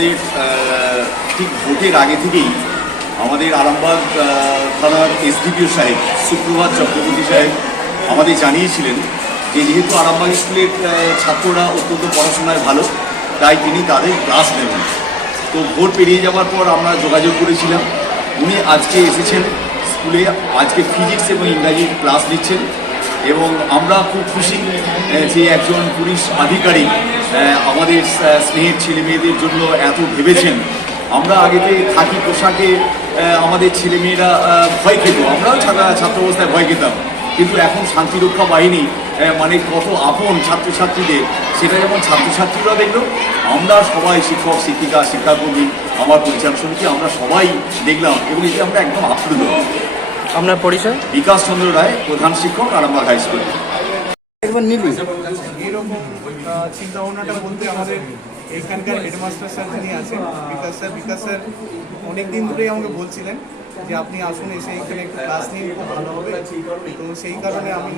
আমাদের ঠিক ভোটের আগে থেকেই আমাদের আরামবাগ থানার এসডিপিও সাহেব, সুপ্রভাত চক্রবর্তী সাহেব আমাদের জানিয়েছিলেন যে যেহেতু আরামবাগ স্কুলের ছাত্ররা অত্যন্ত পড়াশোনায় ভালো, তাই তিনি তাদের ক্লাস নেবেন। তো ভোট পেরিয়ে যাওয়ার পর আমরা যোগাযোগ করেছিলাম। উনি আজকে এসেছেন, স্কুলে আজকে ফিজিক্স এবং ইংরাজির ক্লাস নিচ্ছেন। এবং আমরা খুব খুশি যে একজন পুলিশ আধিকারিক আমাদের স্নেহের ছেলে মেয়েদের জন্য এত ভেবেছেন। আমরা আগেতে থাকি পোশাকে আমাদের ছেলেমেয়েরা ভয় খেত। আমরাও ছাত্র- ছাত্র অবস্থায় ভয় খেতাম। কিন্তু এখন শান্তিরক্ষা বাহিনী মানে কত আপন ছাত্রছাত্রীদের, সেটা যেমন ছাত্রছাত্রীরা দেখল, আমরা সবাই শিক্ষক, শিক্ষিকা, শিক্ষাকর্মী, আমার পরিচালক সমিতি, আমরা সবাই দেখলাম এবং এতে আমরা একদম আপ্লুত। আপনার পরিচয়? বিকাশ চন্দ্র রায় প্রধান শিক্ষক আরামবাগ হাই স্কুল একবার নিবি। এরকম চিন্তা ভাবনাটা বলতে আমাদের এখানকার হেডমাস্টার স্যার যিনি আছেন বিকাশ স্যার বিকাশ স্যার অনেকদিন ধরেই আমাকে বলছিলেন যে আপনি আসুন এসে এখানে একটু ক্লাস নিয়ে খুব ভালো হবে তো সেই কারণে আমি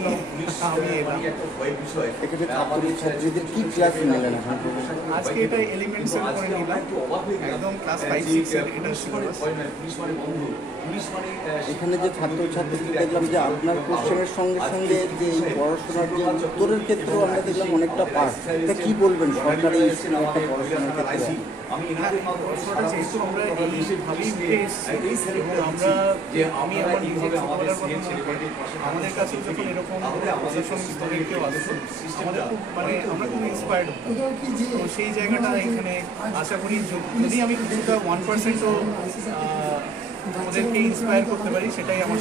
আমি এলাম আজকে এটা এলিমেন্টস এর উপরে নিলাম একদম ক্লাস ফাইভ সিক্স এর এটা সিলেবাস এখানে যে ছাত্র ছাত্রী দেখলাম যে আপনার কোশ্চেনের সঙ্গে সঙ্গে যে এই পড়াশোনার যে উত্তরের ক্ষেত্রেও আমরা দেখলাম অনেকটা পাস তা কি বলবেন সরকারি স্কুলে একটা পড়াশোনার ক্ষেত্রে আমরা এইভাবেই আমরা যে আমি আমার নিজের আমাদের আমাদের কাছে যখন এরকম আমাদের স্তরের কেউ আসতো আমাদের খুব মানে আমরা খুব ইন্সপায়ার্ড তো সেই জায়গাটা এখানে আশা করি যদি আমি কিছুটা ওয়ান পার্সেন্টও ওদেরকে ইন্সপায়ার করতে পারি সেটাই আমার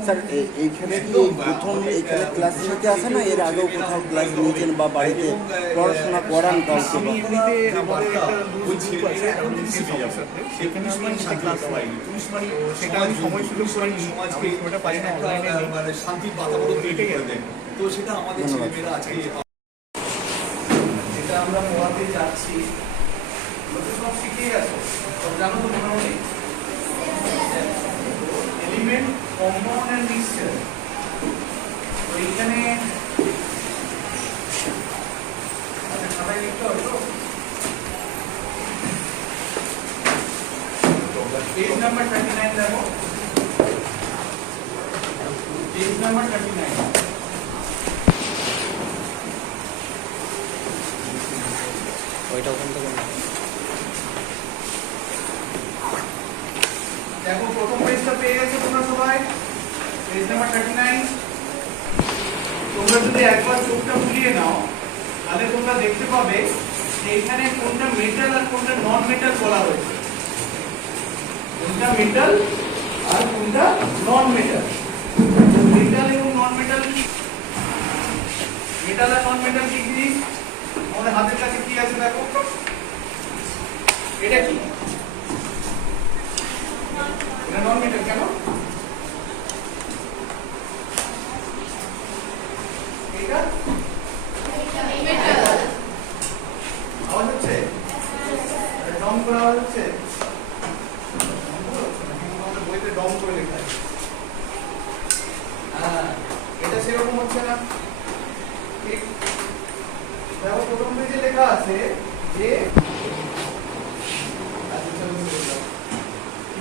স্যার এইখানে কি এই প্রথম এইখানে ক্লাস নিতে আসে না? এর আগেও কোথাও ক্লাস নিয়েছেন বা বাড়িতে পড়াশোনা করান কাউকে আমি এমনিতে আমাদের একটা রুলস গ্রুপ আছে সেখানে আমি একটা ক্লাস পাই সেটা আমি সময় সুযোগ করে নিই ওটা পাই না অনলাইনে শান্তির বাতাবরণ তৈরি করে দেন তো সেটা আমাদের ছেলেমেয়েরা আজকে যেটা আমরা পড়াতে যাচ্ছি। সব শিখে গেছো সব জানো তো মোটামুটি। এলিমেন্ট কম্পাউন্ড মিক্সচার তো আচ্ছা খাতায় লিখতে হবে তো? পেজ নাম্বার থার্টি নাইন দেখো। পেজ নাম্বার থার্টি নাইন ওইটা ওখান থেকে। দেখো, প্রথম পেজটা পেয়ে গেছো তোমরা সবাই। পেজ নাম্বার থার্টি নাইন তোমরা যদি একবার চোখটা বুলিয়ে নাও, তাহলে তোমরা দেখতে পাবে যে এখানে কোনটা মেটাল আর কোনটা নন মেটাল বলা হয়েছে। কোনটা মেটাল আর কোনটা নন মেটাল মেটাল এবং নন মেটাল কি? মেটাল আর নন মেটাল কি জিনিস? আমাদের হাতের কাছে কি আছে দেখো? এটা কি? এটা কেন? এটা ডম করে আওয়াজ হচ্ছে? বইতে হ্যাঁ এটা সেরকম হচ্ছে না। ঠিক? দেখো, প্রথম পেজে লেখা আছে যে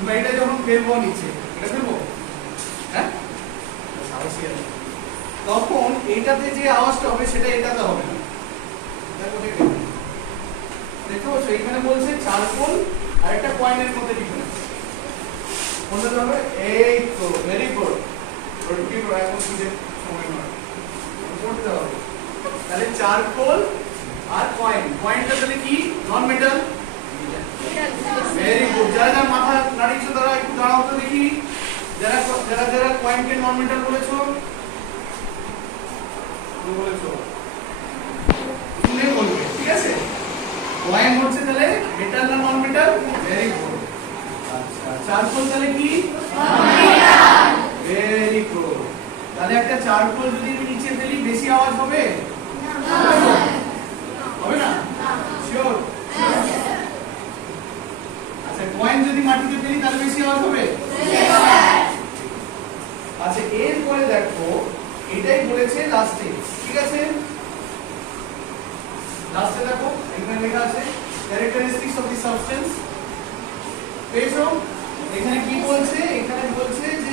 কিংবা এটা যখন ফেলব নিচে, এটা ফেলব? হ্যাঁ? সাহসী তখন এইটাতে যে আওয়াজটা হবে, সেটা এটাতে হবে দেখো দেখো দেখতে পাচ্ছ? এখানে বলছে চারকোল আর একটা কয়েনের মধ্যে ডিফারেন্স কোনটাতে হবে, এই তো ভেরি গুড কি এখন খুঁজে সময় নয়। করতে হবে তাহলে চারকোল আর কয়েন। কয়েনটা তাহলে কি? নন মেটাল ভেরি গুড যারা যারা মাথা নাড়িয়েছো, তারা একটু দাঁড়াও তো দেখি। যারা যারা যারা কয়েনকে নন মেটাল বলেছ বলেছ। শুনে বলবে, ঠিক আছে? কয়েন হচ্ছে তাহলে মেটাল না নন মেটাল ভেরি গুড আচ্ছা চারকোল তাহলে কি? ভেরি গুড তাহলে একটা চারকোল যদি আমি নিচে ফেলি, বেশি আওয়াজ হবে? লাস্টে ঠিক আছে লাস্টে দেখো এখানে লেখা আছে ক্যারেক্টারিস্টিক্স অফ দি সাবস্টেন্স পেয়েছো এখানে কি বলছে এখানে বলছে যে